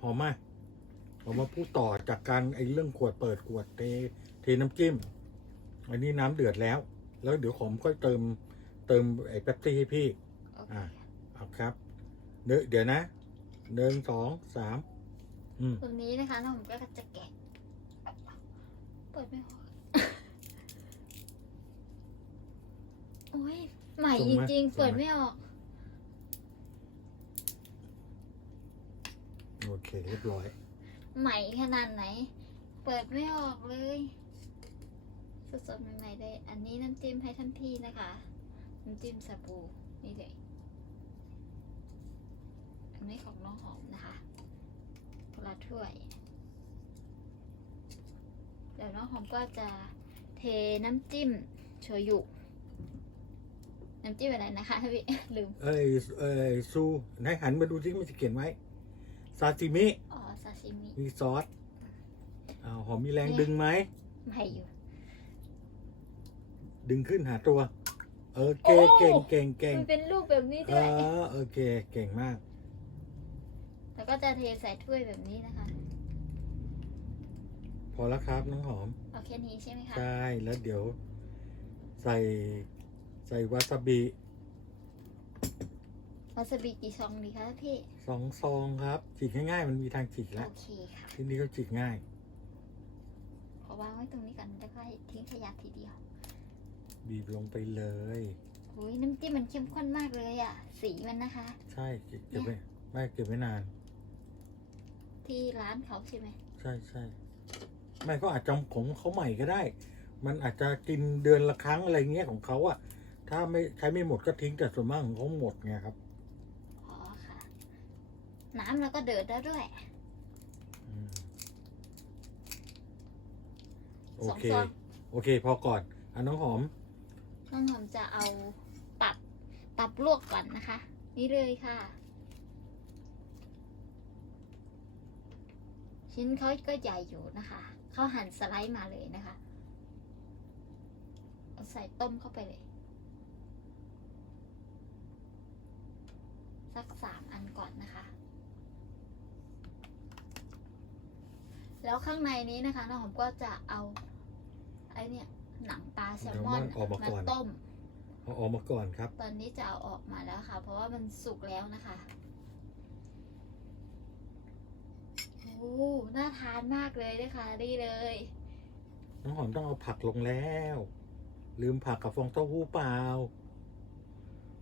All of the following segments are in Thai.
หอมมากผมมาพูดต่อจากการไอ้เรื่องขวดเปิดขวดเทเทน้ำจิ้ม อันนี้น้ำเดือดแล้ว แล้วเดี๋ยวผมค่อยเติมเติมไอ้เป๊ปซี่ให้พี่โอเคอะเอาครับเดี๋ยวเดี๋ยวนะหนึ่งสองสามอืมตรงนี้นะคะน้องผมก็จะแกะเปิดไม่ออกโอ้ยใหม่จริงๆ เปิดไม่ออก โอเคเรียบร้อย ใหม่ขนาดไหน เปิดไม่ออกเลย สดๆใหม่ๆเลยอันนี้น้ำจิ้มให้ท่านพี่นะคะ น้ำจิ้มสาบูนี่เลย อันนี้ของน้องหอมนะคะคนละถ้วย เดี๋ยวน้องหอมก็จะเทน้ำจิ้มโชยุน้ำจิ้มอะไรนะคะพี่ลืม เอ้ยเอ้ยซูไหนหันมาดูที่มันจะเขียนไว้ ซาซิมิ อ๋อซาซิมิมีซอสอ้าวหอมมีแรงดึงไหมใหม่อยู่ ดึงขึ้นหาตัว เออเก่งโอ้เก่งเก่งเก่งมันเป็นรูปแบบนี้เอด้วย อโอเคเก่งมาก แล้วก็จะเทใส่ถ้วยแบบนี้นะคะ พอแล้วครับน้องหอม เอาแค่นี้ใช่ไหมคะ ใช่ แล้วเดี๋ยว ใส่ใส่วาซาบิ วาซาบิกี่ซองดีคะพี่ สองซองครับฉีกง่ายๆ มันมีทางฉีกแล้วโอเคค่ะ ที่นี่ก็ฉีกง่าย ขอวางไว้ตรงนี้ก่อนแล้วก็ทิ้งขยะทีเดียว บีบลงไปเลยโอ้ยน้ำจิ้มมันเข้มข้นมากเลยอะ สีมันนะคะ ใช่เก็บเก็บไว้ไม่เก็บไว้นาน ที่ร้านเขาใช่ไหม ใช่ใช่ไม่ก็อาจจะของเขาใหม่ก็ได้ มันอาจจะกินเดือนละครั้งอะไรเงี้ยของเขาอะถ้าไม่ใช้ไม่หมดก็ทิ้งแต่ส่วนมากของเขาหมดไงครับอ๋อค่ะ น้ำแล้วก็เดือดแล้วด้วยอืมโอสองเคซองโอเค พอก่อนอันน้องหอม น้องหอมจะเอาตับตับลวกก่อนนะคะ นี่เลยค่ะ ชิ้นเขาก็ใหญ่อยู่นะคะเขาหั่นสไลด์มาเลยนะคะเอาใส่ต้มเข้าไปเลย สักสามอันก่อนนะคะ แล้วข้างในนี้นะคะน้องหอมก็จะเอาไอเนี่ยหนังปลาแซลมอนเดี๋ยวมันออกมาก่อน ต้ม เอาออกมาก่อนครับ ตอนนี้จะเอาออกมาแล้วค่ะ เพราะว่ามันสุกแล้วนะคะ โอ้ น่าทานมากเลยนะคะนี่เลย น้องหอมต้องเอาผักลงแล้ว ลืมผักกับฟองเต้าหู้เปล่า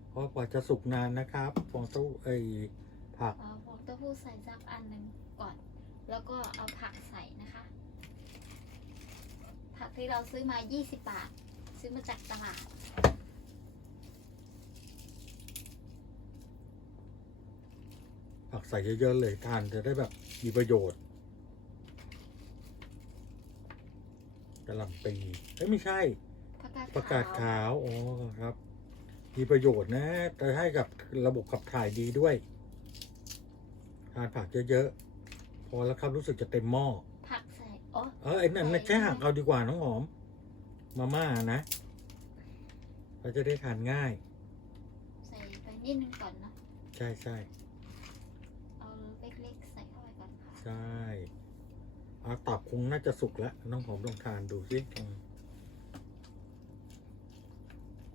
เพราะกว่าจะสุกนานนะครับ ฟองเต้าเอ้ยผักเอาฟองเต้าหู้ใส่สักอันหนึ่งก่อน แล้วก็เอาผักใส่นะคะ ผักที่เราซื้อมา 20 บาท ซื้อมาจากตลาด ผักใส่เยอะๆเลยทานจะได้แบบมีประโยชน์กระหล่ำปีเอ้ยไม่ใช่ ผักกาดประกาศขาวขาวอ๋อครับ มีประโยชน์นะจะให้กับระบบขับถ่ายดีด้วย ทานผักเยอะๆ พอแล้วครับรู้สึกจะเต็มหม้อผักใส่อ๋อเออไอ้นั่นใส่ไม่ใช่หักเอาดีกว่าน้องหอม มาม่านะเราจะได้ทานง่าย ใส่ไปนิดนึงก่อนเนาะใช่ใช่เอาเล็กๆใส่เข้าไปก่อนค่ะใช่เอาตับคงน่าจะสุกแล้วน้องหอมลองทานดูสิอืม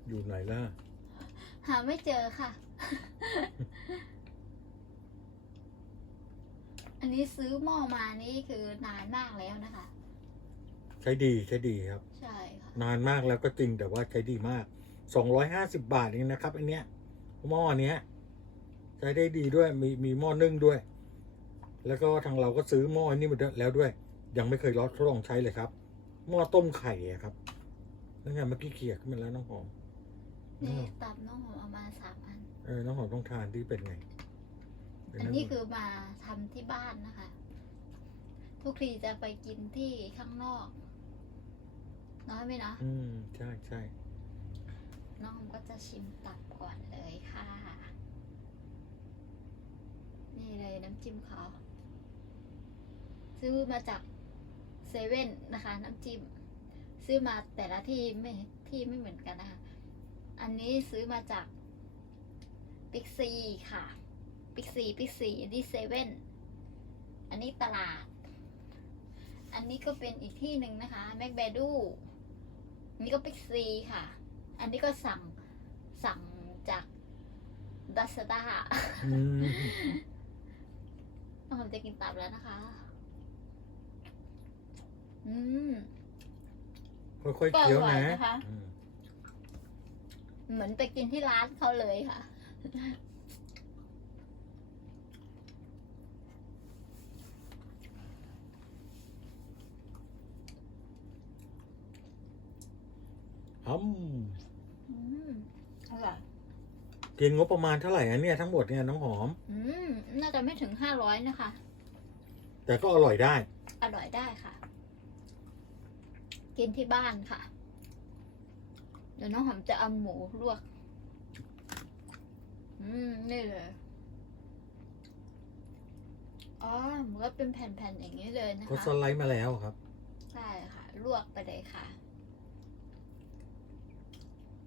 อยู่ไหนล่ะ หาไม่เจอค่ะ อันนี้ซื้อหม้อมานี่คือนานมากแล้วนะคะ ใช้ดีใช้ดีครับ ใช่ค่ะ นานมากแล้วก็จริงแต่ว่าใช้ดีมากสองร้อยห้าสิบบาทเองนะครับอันเนี้ยหม้อเนี้ยใช้ได้ดีด้วยมีมีหม้อนึ่งด้วย แล้วก็ทางเราก็ซื้อหม้อนี้มาแล้วด้วย ยังไม่เคยลองทดลองใช้เลยครับ หม้อต้มไข่อะครับนั่นไงเมื่อกี้เขี่ยขึ้นมาแล้วน้องหอมนี่ตับน้องหอมเอามาสามอัน เออน้องหอมต้องทานที่เป็นไงเป็ อันงนี้คือมาทำที่บ้านนะคะ ทุกทีจะไปกินที่ข้างนอก น้อยไหมเนาะอืมใช่ใช่น้องหอมก็จะชิมตับก่อนเลยค่ะ นี่เลยน้ำจิ้มเขาซื้อมาจากเซเว่นนะคะ น้ำจิ้ม ซื้อมาแต่ละที่ไม่ที่ไม่เหมือนกันนะคะ อันนี้ซื้อมาจากบิ๊กซีค่ะ บิ๊กซีบิ๊กซีอันนี้เซเว่นนี้ตลาด อันนี้ก็เป็นอีกที่หนึ่งนะคะแมคแบดูอันนี้ก็ปิกซีค่ะ อันนี้ก็สั่งสั่งจากดัสดาอืมผมจะกินตับแล้วนะคะ อืมค่อยๆเคี้ยวก็อร่นะอยนะคะอืมเหมือนไปกินที่ร้านเขาเลยค่ะ อืมอืมอร่อยเกินงบประมาณเท่าไหร่อันเนี่ยทั้งหมดเนี่ยน้องหอม อืมน่าจะไม่ถึงห้าร้อยนะคะ แต่ก็อร่อยได้ อร่อยได้ค่ะ กินที่บ้านค่ะ เดี๋ยวน้องหอมจะเอาหมูลวก อืม นี่เลย อ๋อหมูก็เป็นแผ่นๆอย่างนี้เลยนะเขาคะ สไลด์มาแล้วครับ ใช่ค่ะ ลวกไปเลยค่ะ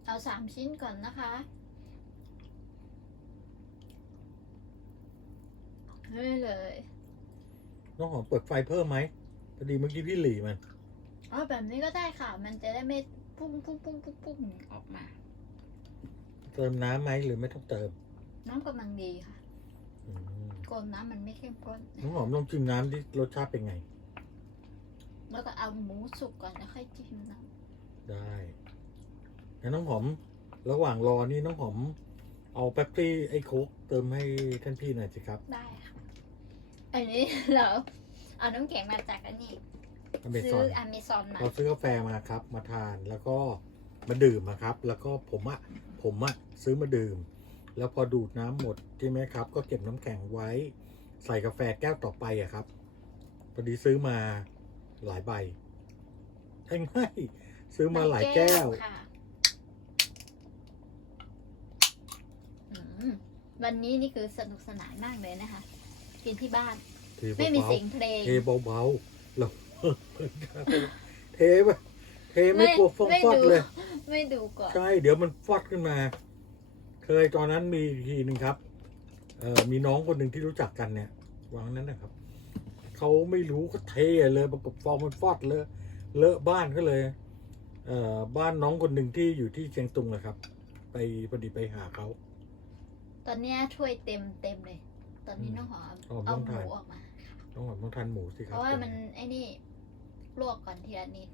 เอาสามชิ้นก่อนนะคะนี่เลย น้องหอมเปิดไฟเพิ่มไหมพอดีเมื่อกี้พี่หลีมันอ๋อแบบนี้ก็ได้ค่ะ มันจะได้ไม่พุ่งพุ่งพุ่งพุ่งพุ่งออกมา เติมน้ำไหมหรือไม่ต้องเติมน้ำกำลังดีค่ะอืมกลนน้ำมันไม่เข้มข้น น้องหอมลองชิมน้ำดิรสชาติเป็นไง แล้วก็เอาหมูสุกก่อนแล้วค่อยจิ้มน้ได้ งั้นน้องหอม ระหว่างรอนี่น้องหอม เอาแป๊บซี่ไอ้โค้กเติมให้ท่านพี่หน่อยสิครับำได้ค่ะ อันนี้เราเอาน้ำแข็งมาจากอันนี้อเมซซื้ออนอเมซอนมา เราซื้อกาแฟมาครับ มาทานแล้วก็มาดื่มนะครับ แล้วก็ผมอะผมอะซื้อมาดื่ม แล้วพอดูดน้ำหมดใช่ไหมครับ ก็เก็บน้ำแข็งไว้ ใส่กาแฟแก้วต่อไปอะครับพอดีซื้อมาหลายใบใช่ไหมซื้อมาหลายแก้ว ค่ะอืม วันนี้นี่คือสนุกสนานมากเลยนะคะ กินที่บ้าน เทไม่มีเบาเสียงเพลงๆเทเบาๆเราเทไปเทไม่กลัวฟองไม่ฟอดดูเลย ไม่ดูก่อน ใช่ เดี๋ยวมันฟอดขึ้นมา เคยตอนนั้นมีทีหนึ่งครับเอ่อมีน้องคนหนึ่งที่รู้จักกันเนี่ยวางนั้นนะครับ เขาไม่รู้ก็เทเลยปรากฏฟองมันฟอดเลยเลอะบ้านก็เลยเอ่อบ้านน้องคนหนึ่งที่อยู่ที่เชียงตุงนะครับ ไปพอดีไปหาเขา ตอนเนี้ยถ้วยเต็มเต็มเลย ตอนนี้อืมน้องหอมอ๋อเอาต้องหมูทานออกมาน้องหอมต้องทานหมูสิคเพรับราะว่ามันไอ้นี่ลวกก่อนทีละนิด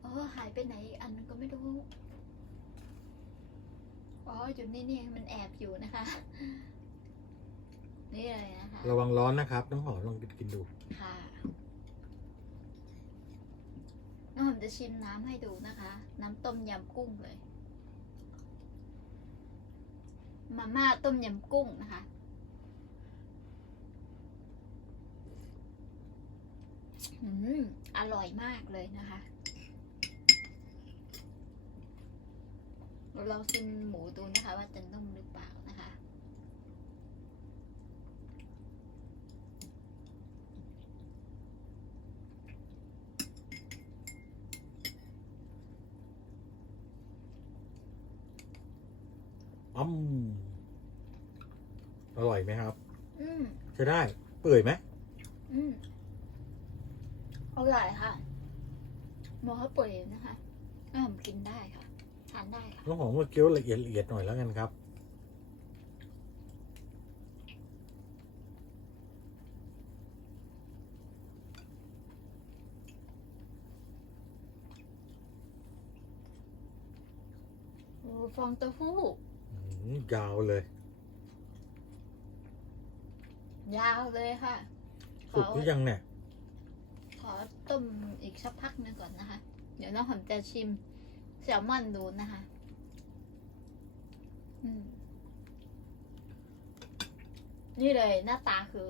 เออหายไปไหนอีกอันนึงก็ไม่รู้ อ๋ออยู่นี่นี่มันแอบอยู่นะคะ นี่เลยนะคะ ระวังร้อนนะครับน้องหอมลองกินดู ค่ะน้องหอมจะชิมน้ำให้ดูนะคะ น้ำต้มยำกุ้งเลย มาม่าต้มยำกุ้งนะคะ อืม อร่อยมากเลยนะคะ เราซิมหมูดูนะคะ ว่าจะนุ่มหรือเปล่านะคะ อืมอร่อยไหมครับ อืมใช้ได้ เปื่อยไหมอืมอร่อยค่ะหมอเขาเปิดนะคะอ่ากินได้ค่ะ ทานได้ค่ะน้องหอมก็เคี้ยวละเอียดละเอียดหน่อยแล้วกันครับ โอ้ฟองเต้าหู้อืม ยาวเลย ยาวเลยค่ะ ขสุอกหรือยังเนี่ย ขอต้มอีกสักพักหนึงก่อนนะคะ เดี๋ยวน้องหอมจะชิมแซลมอนดูนะคะ อืม นี่เลยหน้าตาคือ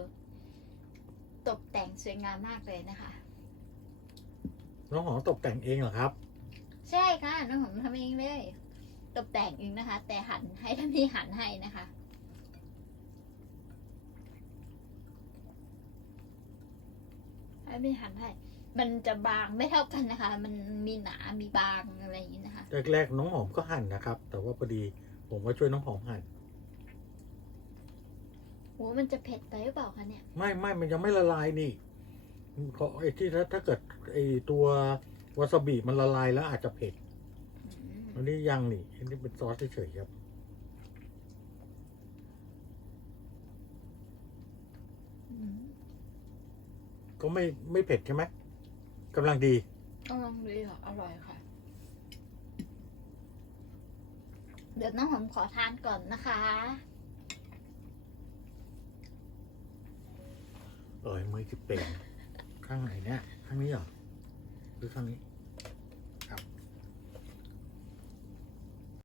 ตกแต่งสวยงามมากเลยนะคะ น้องหอมตกแต่งเองเหรอครับ ใช่ค่ะ น้องหอมทำเองเลย ตกแต่งเองนะคะ แต่หั่นให้ท่านพี่หั่นให้นะคะ ให้พี่หั่นให้ มันจะบางไม่เท่ากันนะคะ มันมีหนา มีบางอะไรอย่างนี้นะคะ แรกๆน้องหอมก็หั่นนะครับ แต่ว่าพอดีผมก็ช่วยน้องหอมหั่นโหมันจะเผ็ดไปหรือเปล่าคะเนี่ย ไม่ไม่มันยังไม่ละลายนี่เพราะไอ้ที่ถ้าถ้าเกิดไอ้ตัววาซาบิมันละลายแล้วอาจจะเผ็ดอืมอั นนี้ยังนี่ อันนี้เป็นซอสเฉยๆครับอืมก็ไม่ไม่เผ็ดใช่ไหมกำลังดีกำลังดีค่ะ อร่อยค่ะ เดี๋ยวน้องหอมขอทานก่อนนะคะเอ้ยมือจะเป็นข้างไหนเนี่ย ข้างนี้เหรอ หรือข้างนี้